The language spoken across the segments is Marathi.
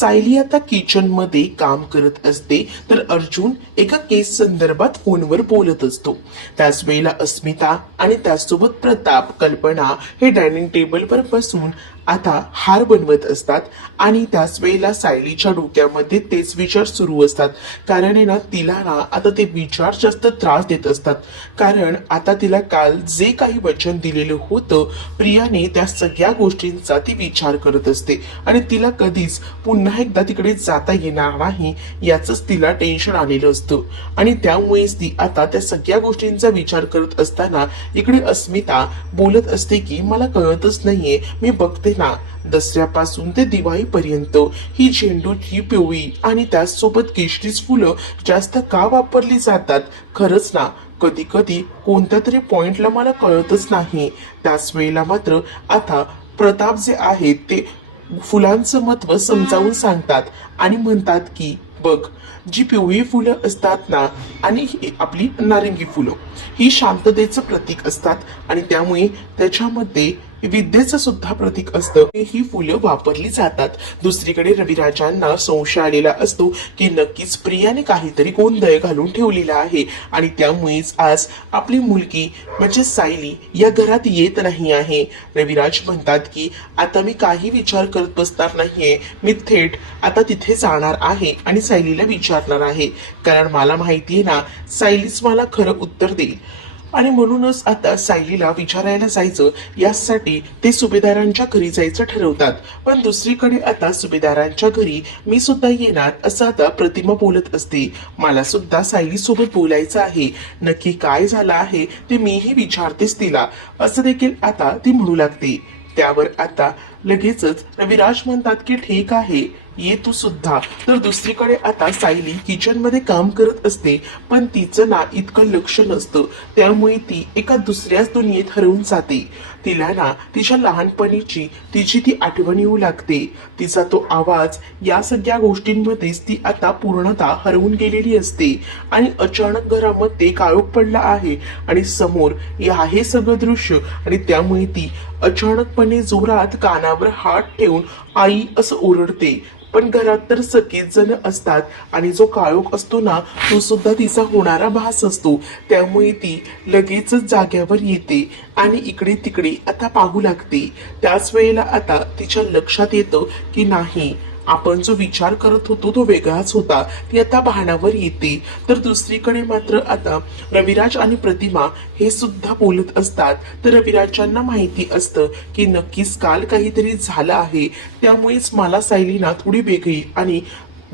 सायली आता किचनमध्ये काम करत असते तर अर्जुन एका केस संदर्भात फोनवर बोलत असतो. त्याच वेळेला अस्मिता आणि त्यासोबत प्रताप कल्पना हे डायनिंग टेबलवर बसून आता हार बनवत असतात आणि त्याच वेळेला सायलीच्या डोक्यामध्ये तेच विचार सुरू असतात. कारण आहे ना तिला ना आता ते विचार जास्त त्रास देत असतात. कारण आता तिला काल जे काही वचन दिलेलं होतं प्रियाने त्या सगळ्या गोष्टींचा ती विचार करत असते. आणि तिला कधीच पुन्हा एकदा तिकडे जाता येणार नाही याचंच तिला टेन्शन आलेलं असतं. आणि त्यामुळेच ती आता त्या सगळ्या गोष्टींचा विचार करत असताना इकडे अस्मिता बोलत असते की मला कळतच नाहीये मी बघते ना दसऱ्यापासून ते दिवाळीपर्यंत ही झेंडूची पिवळी आणि त्याचसोबत केशरीच फुलं जास्त का वापरली जातात? खरंच ना कधी कधी कोणत्या तरी पॉइंटला मला कळतच नाही. त्याच वेळेला मात्र आता प्रताप जे आहेत ते फुलांचं महत्त्व समजावून सांगतात आणि म्हणतात की बघ जी पिवळी फुलं असतात ना आणि ही आपली नारिंगी फुलं ही शांततेचं प्रतीक असतात आणि त्यामुळे त्याच्यामध्ये विद्येचं सुद्धा प्रतीक असतं. ही फुलं वापरली जातात. दुसरीकडे रविराजांना संशय आलेला असतो की नक्कीच प्रियाने काहीतरी गोंधळ घालून ठेवलेला आहे. आणि त्यामुळेच आज आपली मुलगी म्हणजे सायली या घरात येत नाही आहे. रविराज म्हणतात की आता मी काही विचार करत बसणार नाहीये. मी थेट आता तिथे जाणार आहे आणि सायलीला विचारणार आहे. कारण मला माहितीये ना सायलीच मला खरं उत्तर देईल. आणि म्हणूनच आता सायलीला विचारायला जायचं यासाठी ते सुभेदारांच्या घरी जायचं ठरवतात. पण दुसरीकडे आता सुभेदारांच्या घरी मी सुद्धा येणार असं आता प्रतिमा बोलत असते. मला सुद्धा सायली सोबत बोलायचं आहे. नक्की काय झालं आहे ते मीही विचारतेस तिला. असं देखील आता ती म्हणू लागते. त्यावर आता लगेचच रविराज म्हणतात की ठीक आहे ये तू सुद्धा. तर दुसरीकडे आता सायली किचनमध्ये काम करत असते पण तिचं ना इतकं लक्ष नसतं. त्यामुळे ती एका दुसऱ्याच दुनियेत हरवून जाते. तिला ना तिच्या लहानपणीची तिची ती आठवण येऊ लागते. तिचा तो आवाज या सगळ्या गोष्टींमध्येच ती आता पूर्णतः हरवून गेलेली असते. आणि अचानक घरामध्ये काळोख पडला आहे आणि समोर हे आहे सगळं दृश्य आणि त्यामुळे ती अचानकपणे जोरात कानावर हात ठेवून आई असं ओरडते. पण घरात तर सगळेच जण असतात आणि जो काळोख असतो ना तो सुद्धा तिचा होणारा भास असतो. त्यामुळे ती लगेचच जाग्यावर येते आणि इकडे तिकडे आता पाहू लागते. त्याच वेळेला आता तिच्या लक्षात येतं की नाही आपण जो विचार करत होतो तो वेगळाच होता. ती आता भानावर येते. तर दुसरीकडे मात्र आता रविराज आणि प्रतिमा हे सुद्धा बोलत असतात. तर रविराजांना माहिती असतं की नक्कीच काल काहीतरी झालं आहे. त्यामुळेच मला सायलीना थोडी वेगळी आणि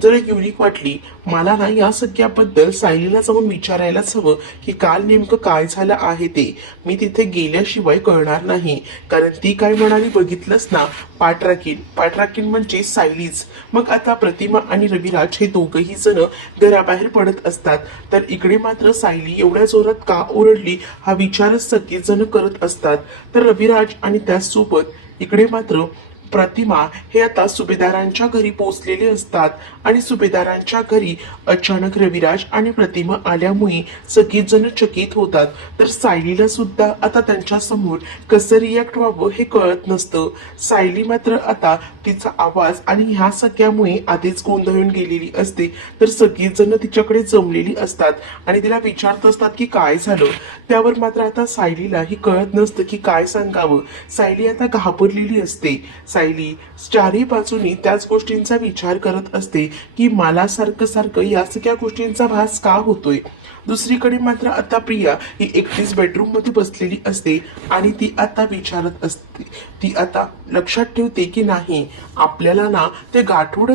जरा युनिक वाटली मला ना या सगळ्याबद्दल सायलीला जाऊन विचारायलाच हवं की काल नेमकं काय झालं आहे ते. मी तिथे गेल्याशिवाय कळणार नाही. कारण ती काय म्हणाली बघितलंच ना. पाठराखीन पाठराखीन म्हणजे सायलीच. मग आता प्रतिमा आणि रविराज हे दोघही जण घराबाहेर पडत असतात. तर इकडे मात्र सायली एवढ्या जोरात का ओरडली हा विचारच सगळेजण करत असतात. तर रविराज आणि त्याचसोबत इकडे मात्र प्रतिमा हे आता सुभेदारांच्या घरी पोहोचलेले असतात. आणि सुभेदारांच्या घरी अचानक रविराज आणि प्रतिमा आल्यामुळे सगळेच जण चकित होतात. तर सायलीला सुद्धा आता त्यांच्यासमोर कसं रिॲक्ट व्हावं हे कळत नसतं. सायली मात्र आता तिचा आवाज आणि ह्या सगळ्यामुळे आधीच गोंधळून गेलेली असते. तर सगळीच जण तिच्याकडे जमलेली असतात आणि तिला विचारत असतात की काय झालं? त्यावर मात्र आता सायलीला ही कळत नसतं की काय सांगावं. सायली आता घाबरलेली असते. सायली चारही बाजूनी त्याच गोष्टींचा विचार करत असते की मला सारखं सारखं या सगळ्या गोष्टींचा भास का होतोय? दुसरीकडे मात्र आता प्रिया ही एकटीच बेडरूममध्ये बसलेली असते आणि ती आता विचारत असते. ती आता लक्षात ठेवते की नाही आपल्याला ना ते गाठोड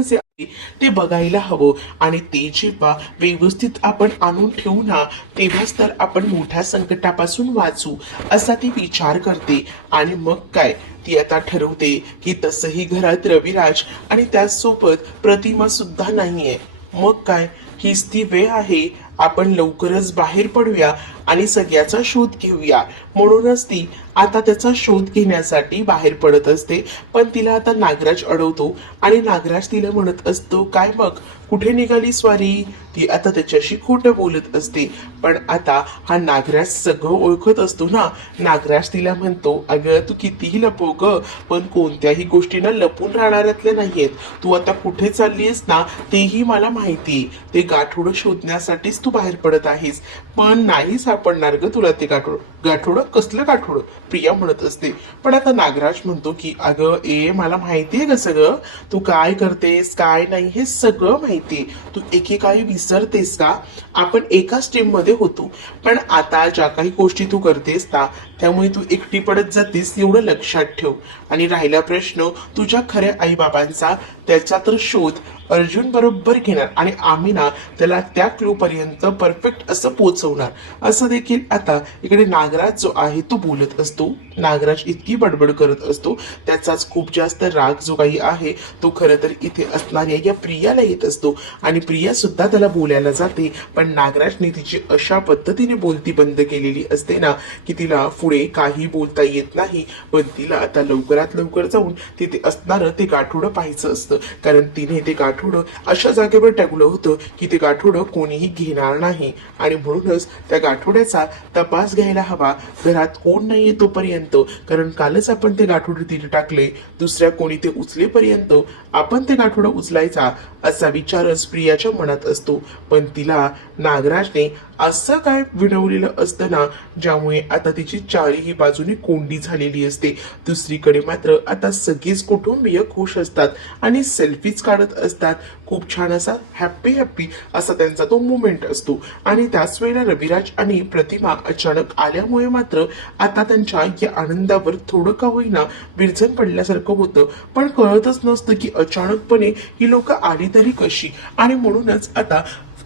ते बघायला हवं. आणि ते जेव्हा व्यवस्थित आपण आणून ठेवू ना तेव्हाच तर आपण मोठ्या संकटापासून वाचू असा ती विचार करते. आणि मग काय? ती आता ठरवते की तसंही घरात रविराज आणि त्याचसोबत प्रतिमा सुद्धा नाहीये. मग काय? हीच ती वेळ आहे. आपण लवकरच बाहेर पडूया. आणि सगळ्याचा शोध घेऊया. म्हणूनच ती आता त्याचा शोध घेण्यासाठी बाहेर पडत असते. पण तिला आता नागराज अडवतो आणि नागराज तिला म्हणत असतो काय मग? कुठे निघाली स्वारी? ती आता त्याच्याशी खोटं बोलत असते. पण आता हा नागराज सगळं ओळखत असतो ना. नागराज तिला म्हणतो अगं तू कितीही लपव ग पण कोणत्याही गोष्टींना लपून राहणाऱ्यातल्या नाहीयेत. तू आता कुठे चाललीस ना तेही मला माहिती ते गाठोडं शोधण्यासाठीच तू बाहेर पडत आहेस. पण नाही पडणार ग तुला ते गाठोड? कसलं गाठोडं? प्रिया म्हणत असते पण आता नागराज म्हणतो की अगं ए मला माहितीये ग सगळं. तू काय करतेस? काय नाही? हे सगळं माहितीये. तू एकेकाळी विसरतेस का? आपण एकाच टीममध्ये होतो. पण आता ज्या काही गोष्टी तू करतेस ना त्यामुळे तू एकटी पडत जातीस एवढं लक्षात ठेव. आणि राहिला प्रश्न तुझ्या खऱ्या आईबाबांचा त्याचा तर शोध अर्जुन बरोबर घेणार आणि आम्ही ना त्याला त्या क्लू पर्यंत परफेक्ट असं पोचवणार. असं देखील आता इकडे नागराज जो आहे तो बोलत असतो. नागराज इतकी बडबड करत असतो त्याचाच खूप जास्त राग जो काही आहे तो खरं तर इथे असणाऱ्या या प्रियाला येत असतो. आणि प्रिया सुद्धा त्याला बोलायला जाते पण नागराजने तिची अशा पद्धतीने बोलती बंद केलेली असते ना की तिला पुढे काही बोलता येत नाही पण तिला आता लवकरात लवकर जाऊन तिथे असणारं ते गाठोडं पाहायचं असतं. कारण तिने ते गाठोडं अशा जागेवर टाकलं होतं की ते गाठोडं कोणीही घेणार नाही. आणि म्हणूनच त्या गाठोड्याचा तपास घ्यायला हवा. घरात कोण नाही तोपर्यंत. कारण कालच आपण ते गाठोडे तिथे टाकले दुसऱ्या कोणी ते उचलेपर्यंत आपण ते गाठोडं उचलायचा असा विचारच प्रियाच्या मनात असतो. पण तिला नागराजने असं काय विनवलेलं असतं ना ज्यामुळे आता तिची चारही बाजूने कोंडी झालेली असते. दुसरीकडे मात्र आता सगळीच कुटुंबीय खुश असतात आणि सेल्फीज काढत असतात. खूप छान असा हॅप्पी हॅप्पी असा त्यांचा तो मुवमेंट असतो. आणि त्याच वेळेला रविराज आणि प्रतिमा अचानक आल्यामुळे मात्र आता त्यांच्या या आनंदावर थोडं का होईना विरझन पडल्यासारखं होतं. पण कळतच नसतं की अचानकपणे ही लोक आली तरी कशी? आणि म्हणूनच आता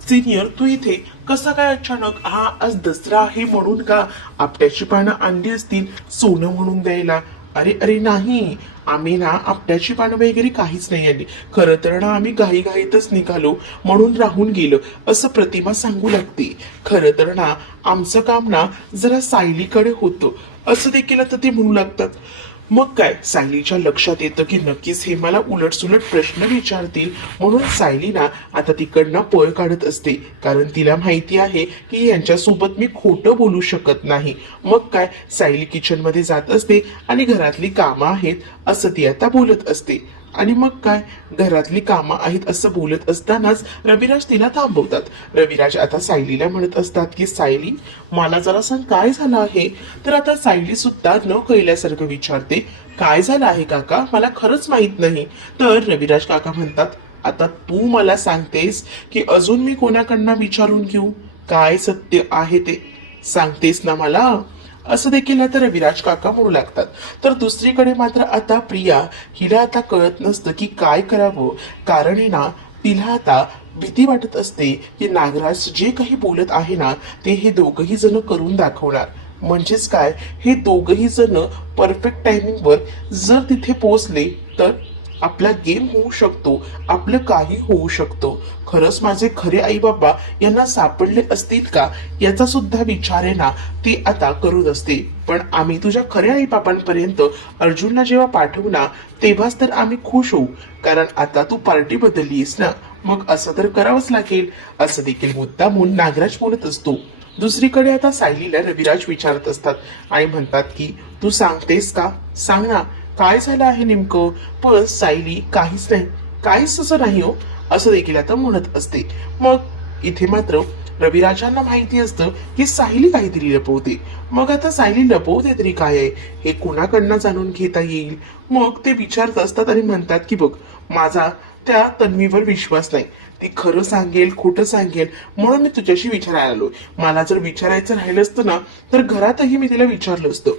सिनियर तू इथे? कसं काय अचानक? हा आज दसरा आहे म्हणून का? आपट्याची पानं आणली असतील? सोनं म्हणून द्यायला? अरे अरे नाही आम्ही ना आपट्याची पानं वगैरे काहीच नाही आली खरं तर ना आम्ही घाई घाईतच निघालो म्हणून राहून गेलो असं प्रतिमा सांगू लागते. खरं तर ना आमचं काम ना जरा सायलीकडे होतं. असं देखील आता ते म्हणू लागतात. मग काय? सायलीच्या लक्षात येतं की नक्कीच हे मला उलटसुलट प्रश्न विचारतील. म्हणून सायलीना आता तिकडनं पळ काढत असते. कारण तिला माहिती आहे की यांच्यासोबत मी खोटं बोलू शकत नाही. मग काय? सायली किचनमध्ये जात असते आणि घरातली कामं आहेत असं ती आता बोलत असते. आणि मग काय? घरातली कामं आहेत असं बोलत असतानाच रविराज तिला थांबवतात. रविराज आता सायलीला म्हणत असतात की सायली मला जरा सांग काय झालं आहे? तर आता सायली सुद्धा न कळल्यासारखं विचारते काय झालं आहे काका? मला खरंच माहीत नाही. तर रविराज काका म्हणतात आता तू मला सांगतेस की अजून मी कोणाकडनं विचारून घेऊ? काय सत्य आहे ते? सांगतेस ना मला? असं देखील आता रविराज काका म्हणू लागतात. तर दुसरीकडे मात्र आता प्रिया हिला आता कळत नसतं की काय करावं. कारण आहे ना तिला आता भीती वाटत असते की नागराज जे काही बोलत आहे ना ते हे दोघही जण करून दाखवणार. म्हणजेच काय हे दोघही जण परफेक्ट टायमिंगवर जर तिथे पोहोचले तर? आपला गेम होऊ शकतो आपलं काही होऊ शकतो. खरंच माझे खरे आई बाबा यांना सापडले असतील का? याचा सुद्धा विचार आहे ना ती आता करत असते. पण आम्ही तुझ्या खऱ्या आई बाबांपर्यंत अर्जुनला जेव्हा पाठवू ना तेव्हाच तर आम्ही खुश होऊ. कारण आता तू पार्टी बदललीस ना मग असं तर करावंच लागेल. असं देखील मुद्दा म्हणून नागराज बोलत असतो. दुसरीकडे आता सायलीला रविराज विचारत असतात. आणि म्हणतात की तू सांगतेस का? सांग ना काय झालं आहे नेमकं? पण सायली काहीच नाही. काहीच असं नाही हो. असं देखील आता म्हणत असते. मग इथे मात्र रविराजांना माहिती असतं की सायली काहीतरी लपवते. मग आता सायली लपवते तरी काय आहे? हे कोणाकडनं जाणून घेता येईल? मग ते विचारत असतात आणि म्हणतात की बघ माझा त्या तन्वीवर विश्वास नाही. ती खरं सांगेल खोटं सांगेल म्हणून मी तुझ्याशी विचारायला आलो मला जर विचारायचं राहिलं असतं ना तर घरातही मी तिला विचारलं असतं.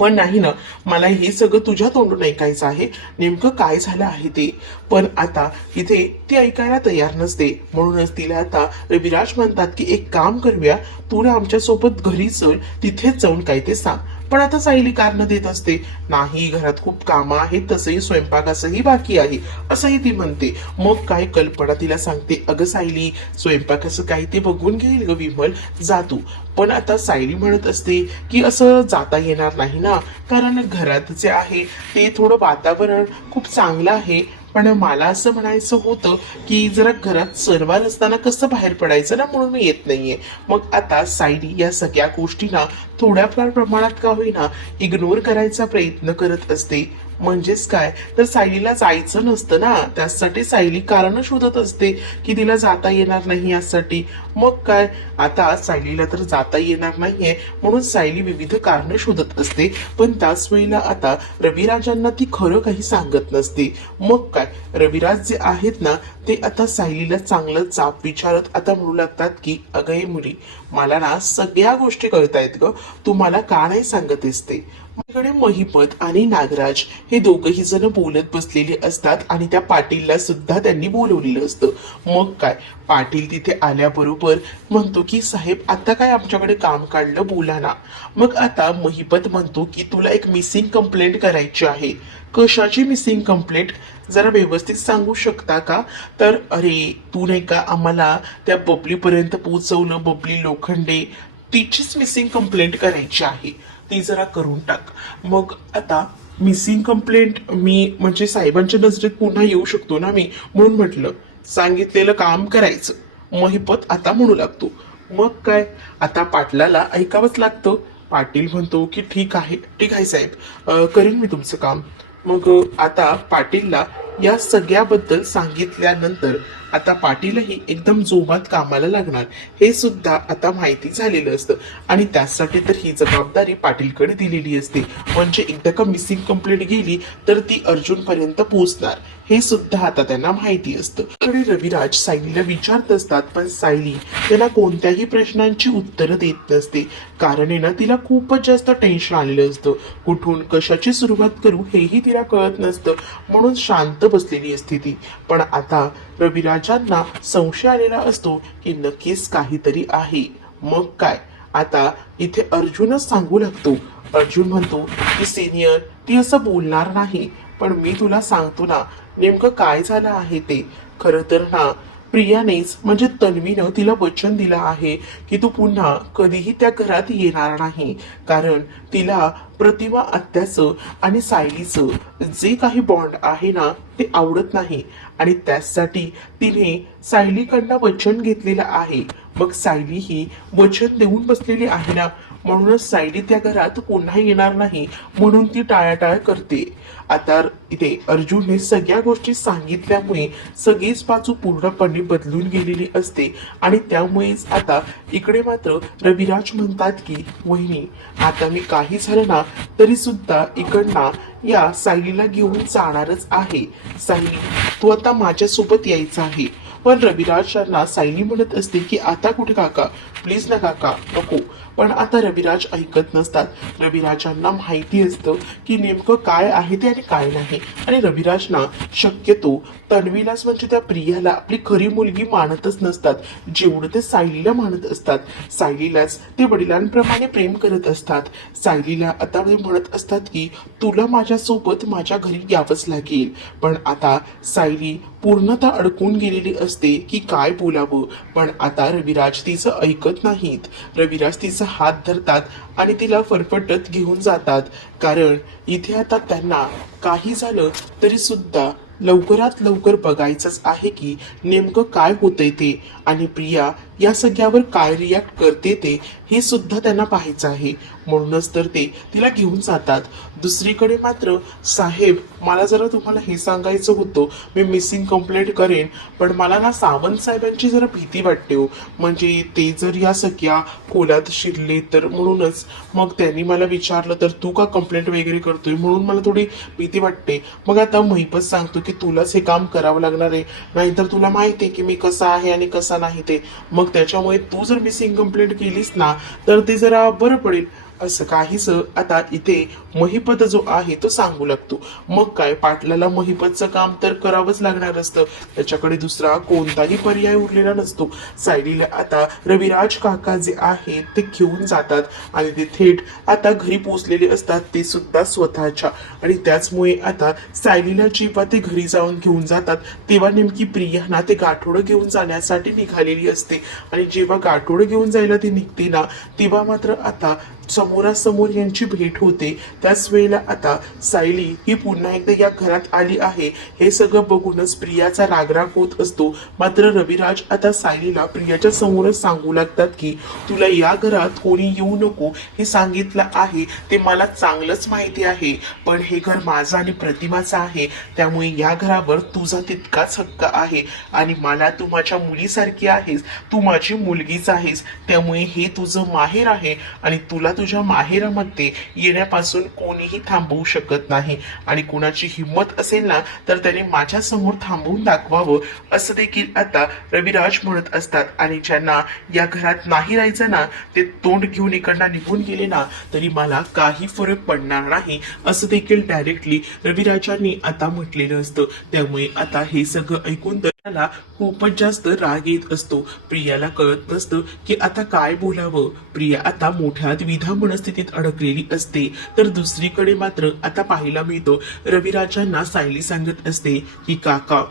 पण नाही ना. मला हे सगळं तुझ्या तोंडून ऐकायचं आहे. नेमकं काय झालं आहे ते? पण आता इथे ती ऐकायला तयार नसते. म्हणूनच तिला आता रविराज म्हणतात की एक काम करूया. तू आमच्यासोबत घरी चल. तिथेच जाऊन काय ते सांग. पण आता सायली कारण देत असते. नाही घरात खूप कामं आहेत तसंही स्वयंपाकाचंही बाकी आहे असंही ती म्हणते. मग काय कल्पना तिला सांगते अगं सायली स्वयंपाकाचं काही ते बघून घेईल ग विमल जा तू. पण आता सायली म्हणत असते की असं जाता येणार नाही ना कारण घरात जे आहे ते थोडं वातावरण खूप चांगलं आहे पण मला असं म्हणायचं होतं की जरा घरात सरवार असताना कसं बाहेर पडायचं ना म्हणून मी येत नाहीये. मग आता सायली या सगळ्या गोष्टींना थोड्याफार प्रमाणात का होईना इग्नोर करायचा प्रयत्न करत असते. म्हणजेच काय? तर सायलीला जायचं नसतं ना. त्यासाठी सायली कारण शोधत असते की तिला जाता येणार नाही यासाठी. मग काय? आता सायलीला तर जाता येणार नाहीये. म्हणून सायली विविध कारण शोधत असते. पण त्याच वेळेला आता रविराजांना ती खरं काही सांगत नसते. मग काय? रविराज जे आहेत ना ते आता सायलीला चांगलं चाप विचारत आता म्हणू लागतात की अगं हे मुली मला ना सगळ्या गोष्टी कळतायत ग. तू मला का नाही सांगत असते इकडे महिपत आणि नागराज हे दोघही जण बोलत बसलेले असतात आणि त्या पाटीलला सुद्धा त्यांनी बोलवलेलं असतं. मग काय? पाटील तिथे आल्याबरोबर म्हणतो की साहेब आता काय आमच्याकडे काम काढलं? बोला ना. मग आता महिपत म्हणतो की तुला एक मिसिंग कंप्लेंट करायची आहे. कशाची मिसिंग कंप्लेंट जरा व्यवस्थित सांगू शकता का? तर अरे तू नाही का आम्हाला त्या बबलीपर्यंत पोहोचवलं? बबली लोखंडे तिचीच मिसिंग कंप्लेंट करायची आहे. ती जरा करून टाक. मग आता मिसिंग कंप्लेंट मी म्हणजे साहेबांच्या नजरेत पुन्हा येऊ शकतो ना मी? म्हणून म्हटलं सांगितलेलं काम करायचं. महिपत आता म्हणू लागतो. मग काय? आता पाटलाला ऐकावंच लागतं. पाटील म्हणतो की ठीक आहे ठीक आहे साहेब. करीन मी तुमचं काम. मग आता पाटीलला या सगळ्याबद्दल सांगितल्यानंतर आता पाटीलही एकदम जोमात कामाला लागणार हे सुद्धा आता माहिती झालेलं असतं. आणि त्यासाठी तर ही जबाबदारी पाटीलकडे दिलेली असते. म्हणजे एकदा का मिसिंग कंप्लेंट गेली तर ती अर्जुन पर्यंत पोहोचणार. हे सुद्धा आता त्यांना माहिती असतं. रविराज सायलीला विचारत असतात पण सायली त्यांना कोणत्याही प्रश्नांची उत्तरं देत नसते. कारण आहे ना तिला खूपच जास्त टेन्शन आलेलं असतं. कुठून कशाची सुरुवात करू हेही तिला कळत नसतं. म्हणून शांत बसलेली असते ती. पण आता रविराजांना संशय आलेला असतो की नक्कीच काहीतरी आहे. मग काय? आता इथे अर्जुनच सांगू लागतो. अर्जुन म्हणतो की सिनियर ती असं बोलणार नाही पण मी तुला सांगतो ना नेमकं काय झालं आहे ते? खरं तर ना प्रियानेच म्हणजे तन्वीनं तिला वचन दिलं आहे की तू पुन्हा कधीही त्या घरात येणार नाही. कारण तिला प्रतिमा आत्याचं आणि सायलीचं जे काही बॉन्ड आहे ना ते आवडत नाही. आणि त्यासाठी तिने सायलीकडनं वचन घेतलेलं आहे. मग सायली ही वचन देऊन बसलेली आहे ना म्हणूनच सायली त्या घरात पुन्हा येणार नाही म्हणून ती टाळाटाळ करते. आता इथे अर्जुनने सगळ्या गोष्टी सांगितल्यामुळे सगळीच बाजू पूर्णपणे बदलून गेलेली असते आणि त्यामुळेच आता इकडे मात्र रविराज म्हणतात की वहिनी आता मी काही झालं ना तरी सुद्धा इकडना या सायलीला घेऊन जाणारच आहे. सायली तू आता माझ्यासोबत यायचं आहे. पण रविराज यांना सायली म्हणत असते की आता कुठे काका? प्लीज ना काका नको. पण आता रविराज ऐकत नसतात. रविराजांना माहिती असतं की नेमकं काय आहे ते आणि काय नाही. आणि रविराजना शक्यतो तन्वीलाच म्हणजे त्या प्रियाला आपली खरी मुलगी मानतच नसतात. जेवढं ते सायलीला मानत असतात. सायलीलाच ते वडिलांप्रमाणे प्रेम करत असतात. सायलीला आता म्हणत असतात की तुला माझ्यासोबत माझ्या घरी यावंच लागेल. पण आता सायली पूर्णतः अडकून गेलेली असते की काय बोलावं? पण आता रविराज तिचं ऐकत नाहीत. रविराज तिचा हात धरतात आणि तिला फरफटत घेऊन जातात. कारण इथे आता त्यांना काही झालं तरी सुद्धा लवकरात लवकर बघायचंच आहे की नेमकं काय होतंय ते. आणि प्रिया या सगळ्यावर काय रिॲक्ट करते ते हे सुद्धा त्यांना पाहायचं आहे. म्हणूनच तर ते तिला घेऊन जातात. दुसरीकडे मात्र साहेब मला जरा तुम्हाला हे सांगायचं होतं. मी मिसिंग कंप्लेंट करेन पण मला ना सावंत साहेबांची जरा भीती वाटते हो. म्हणजे ते जर या सगळ्या खोल्यात शिरले तर म्हणूनच मग त्यांनी मला विचारलं तर तू का कंप्लेंट वगैरे करतोय? म्हणून मला थोडी भीती वाटते. मग आता महिपत सांगतो की तुलाच हे काम करावं लागणार आहे. नाहीतर तुला माहिती आहे की मी कसा आहे आणि कसा नाही ते. मग त्याच्यामुळे तू जर मिसिंग कंप्लेंट केलीस ना तर ते जरा बरं पडेल. असं काहीच आता इथे महिपत जो आहे तो सांगू लागतो. मग काय पाटलाला महिपतचं काम तर करावंच लागणार असतं. त्याच्याकडे दुसरा कोणताही पर्याय उरलेला नसतो. सायलीला आता रविराज काका जे आहेत ते घेऊन जातात आणि ते थेट आता घरी पोचलेले असतात ते सुद्धा स्वतःच्या. आणि त्याचमुळे आता सायलीला जेव्हा ते घरी जाऊन घेऊन जातात तेव्हा नेमकी प्रियाना ते गाठोडं घेऊन जाण्यासाठी निघालेली असते. आणि जेव्हा गाठोडं घेऊन जायला ती निघते ना तेव्हा मात्र आता समोरासमोर यांची भेट होते. त्याच वेळेला आता सायली ही पुन्हा एकदा या घरात आली आहे. हे सगळं बघूनच प्रियाचा रागराग होत असतो. मात्र रविराज आता सायलीला प्रियाच्या समोरच सांगू लागतात की तुला या घरात कोणी येऊ नको हे सांगितलं आहे. ते मला चांगलंच माहिती आहे. पण हे घर माझं आणि प्रतिमाचं आहे. त्यामुळे या घरावर तुझा तितकाच हक्क आहे. आणि मला तू माझ्या मुलीसारखी आहेस. तू माझी मुलगीच आहेस. त्यामुळे हे तुझं माहेर आहे. आणि तुला तुझ्या माहेरामध्ये येण्यापासून कोणीही थांबवू शकत नाही. आणि कुणाची हिंमत असेल ना तर त्याने माझ्यासमोर थांबवून दाखवावं. असं देखील आता रविराज म्हणत असतात. आणि ज्यांना या घरात नाही राहायचं ना ते तोंड घेऊन इकडनं निघून गेले ना तरी मला काही फरक पडणार नाही असं देखील डायरेक्टली रविराजांनी आता म्हटलेलं असतं. त्यामुळे आता हे सगळं ऐकून त्याला खूपच जास्त राग येत असतो. प्रियाला कळत नसतं की आता काय बोलावं. प्रिया आता मोठ्या द्विधा मनस्थितीत अडकलेली असते. तर दुसरीकडे मात्र आता पाहायला मिळतो रविराजांना सायली सांगत असते की काका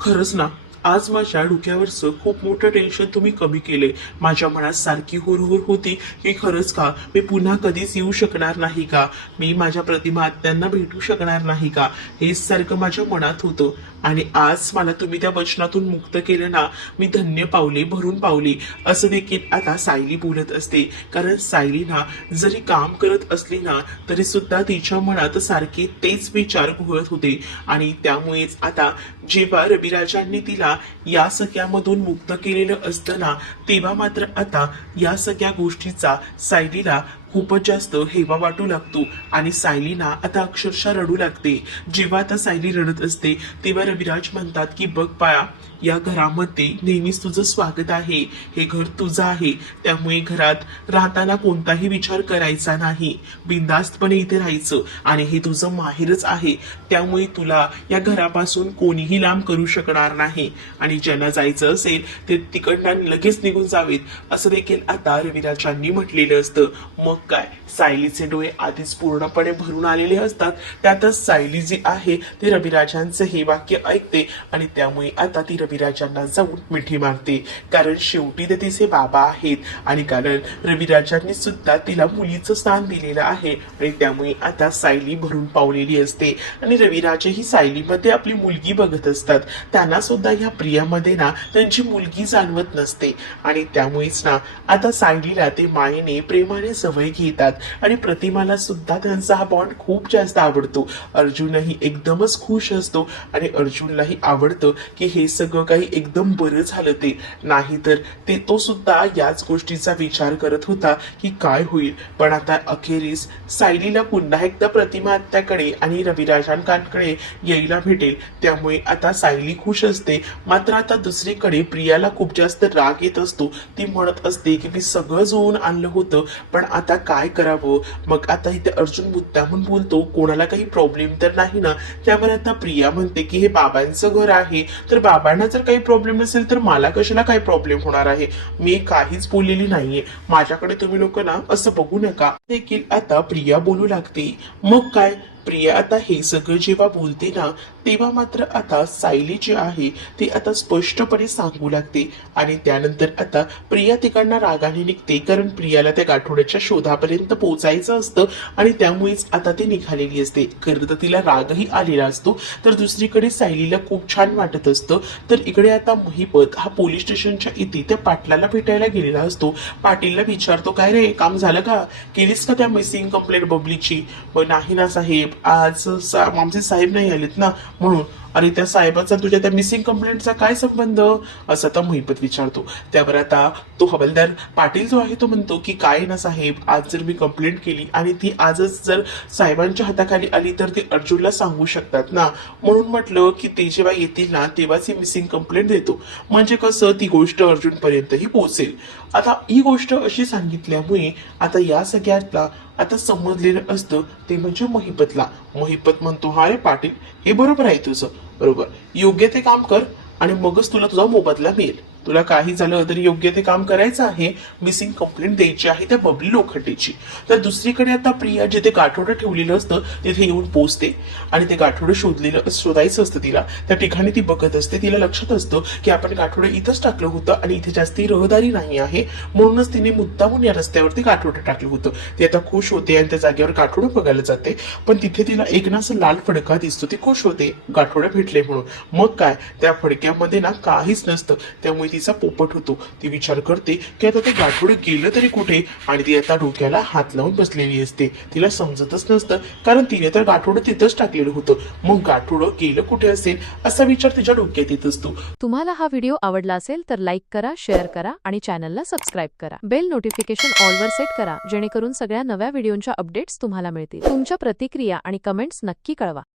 खरंच ना आज माझ्या डोक्यावरचं खूप मोठं टेन्शन तुम्ही कमी केले माझ्या मनात सारखी हुरहुर होती की खरंच का? मी पुन्हा कधीच येऊ शकणार नाही का? मी माझ्या प्रतिमा आत्यांना भेटू शकणार नाही का? हेच सारखं माझ्या मनात होतं. आणि आज मला तुम्ही त्या वचनातून मुक्त केलं ना मी धन्य पावले भरून पावले असं देखील आता सायली बोलत असते. कारण सायली ना जरी काम करत असली ना तरी सुद्धा तिच्या मनात सारखे तेच विचार घोळत होते. आणि त्यामुळेच आता जेव्हा रविराजांनी तिला या सगळ्यामधून मुक्त केलेलं असताना तेव्हा मात्र आता या सगळ्या गोष्टीचा सायलीला खूपच जास्त हेवा वाटू लागतो आणि सायलीना आता अक्षरशः रडू लागते. जेव्हा आता सायली रडत असते तेव्हा रविराज म्हणतात की बघ पाया या घरामध्ये नेहमीच तुझं स्वागत आहे. हे घर तुझं आहे. त्यामुळे घरात राहताना कोणताही विचार करायचा नाही. बिनधास्तपणे इथे राहायचं आणि हे तुझं माहेरच आहे. त्यामुळे तुला या घरापासून कोणीही लांब करू शकणार नाही. आणि ज्यांना जायचं असेल ते तिकडनं लगेच निघून जावेत. असं देखील आता रविराजांनी म्हटलेलं असतं. मग काय? सायलीचे डोळे आधीच पूर्णपणे भरून आलेले असतात. त्यातच सायली जी आहे ती रविराजांचं हे वाक्य ऐकते आणि त्यामुळे आता ती रविराजांना जाऊन मिठी मारते. कारण शेवटी ते तिचे बाबा आहेत आणि कारण रविराजांनी सुद्धा तिला मुलीचं स्थान दिलेलं आहे आणि त्यामुळे आता सायली भरून पावलेली असते. आणि रविराजही सायलीमध्ये आपली मुलगी बघत असतात. त्यांना सुद्धा ह्या प्रियामध्ये ना त्यांची मुलगी जाणवत नसते. आणि त्यामुळेच ना आता सायलीला ते मायेने प्रेमाने सवय घेतात. आणि प्रतिमाला सुद्धा त्यांचा हा बॉन्ड खूप जास्त आवडतो. अर्जुनही एकदमच खुश असतो आणि अर्जुनलाही आवडतं की हे सगळं सगळं काही एकदम बरं झालं ते. नाहीतर ते तो सुद्धा याच गोष्टीचा विचार करत होता की काय होईल. पण आता अखेरीस सायलीला पुन्हा एकदा प्रतिमा आत्याकडे आणि रविराजांकांकडे यायला भेटेल. त्यामुळे आता सायली खुश असते. मात्र आता दुसरीकडे प्रियाला खूप जास्त राग येत असतो. ती म्हणत असते की मी सगळं जुळून आणलं होतं पण आता काय करावं? मग आता इथे अर्जुन मुद्दामून बोलतो कोणाला काही प्रॉब्लेम तर नाही ना? त्यावर आता प्रिया म्हणते की हे बाबांचं घर आहे. तर बाबांना जर काही प्रॉब्लेम असेल तर मला कशाला काही प्रॉब्लेम होणार आहे? मी काहीच बोललेली नाहीये. माझ्याकडे तुम्ही लोक ना असं बघू नका. देखील आता प्रिया बोलू लागते. मग काय? प्रिया आता हे सगळं जेव्हा बोलते ना तेव्हा मात्र आता सायली जी आहे ती आता स्पष्टपणे सांगू लागते. आणि त्यानंतर आता प्रिया तिकडनं रागाने निघते कारण प्रियाला त्या गाठोड्याच्या शोधापर्यंत पोहोचायचं असतं आणि त्यामुळेच आता ती निघालेली असते. खरं तर तिला रागही आलेला असतो. तर दुसरीकडे सायलीला खूप छान वाटत असतं. तर इकडे आता महिपत हा पोलीस स्टेशनच्या इथे त्या पाटलाला भेटायला गेलेला असतो. पाटीलला विचारतो काय रे काम झालं का? केलीस का त्या मिसिंग कंप्लेंट बबलीची नाही ना साहेब. आज सा- आमचे साहेब नाही आलेत ना म्हणून अरे त्या साहेबाचा तुझ्या त्या मिसिंग कंप्लेंटचा काय संबंध? असं आता महिपत विचारतो. त्यावर आता तो हवालदार पाटील जो आहे तो म्हणतो की काय ना साहेब आज जर मी कंप्लेंट केली आणि ती आजच जर साहेबांच्या हाताखाली आली तर ते अर्जुनला सांगू शकतात ना? म्हणून म्हटलं की ते जेव्हा येतील ना तेव्हाच ही मिसिंग कंप्लेंट देतो. म्हणजे कसं ती गोष्ट अर्जुनपर्यंतही पोहोचेल. आता ही गोष्ट अशी सांगितल्यामुळे आता या सगळ्यातला आता समजलेलं असतं ते म्हणजे महिपतला महिपत म्हणतो हा रे पाटील हे बरोबर आहे तुझं. बरोबर? योग्य ते काम कर आणि मगच तुला तुझा मोबदला मिळेल. तुला काही झालं तरी योग्य ते काम करायचं आहे. मिसिंग कंप्लेंट द्यायची आहे त्या बबली लोखंडेची. तर दुसरीकडे आता प्रिया जिथे गाठोडं ठेवलेलं असतं तिथे येऊन पोचते आणि ते गाठोडं शोधलेलं शोधायचं असतं तिला. त्या ठिकाणी ती बघत असते. तिला लक्षात असतं की आपण गाठोडं इथंच टाकलं होतं आणि इथे जास्ती रहदारी नाही आहे. म्हणूनच तिने मुद्दामून या रस्त्यावरती गाठोडं टाकलं होतं. ती आता खुश होते आणि त्या जागेवर गाठोडं बघायला जाते. पण तिथे तिला एक ना असं लाल फडका दिसतो. ती खुश होते. गाठोडं भेटले म्हणून. मग काय? त्या फडक्यामध्ये ना काहीच नसतं. त्यामुळे तिचा पोपट होतो. ती विचार करते की आता ते गाठोडे गेलं तरी कुठे? आणि ती आता डोक्याला हात लावून बसलेली असते. तिला समजतच नसतं कारण तिने तर गाठोडं तिथंच टाकलेलं होतं. मग गाठोडं गेलं कुठे असेल? असा विचार तिच्या डोक्यात येत असतो. तुम्हाला हा व्हिडिओ आवडला असेल तर लाईक करा शेअर करा आणि चॅनलला सबस्क्राईब करा. बेल नोटिफिकेशन ऑलवर सेट करा जेणेकरून सगळ्या नव्या व्हिडिओच्या अपडेट्स तुम्हाला मिळतील. तुमच्या प्रतिक्रिया आणि कमेंट्स नक्की कळवा.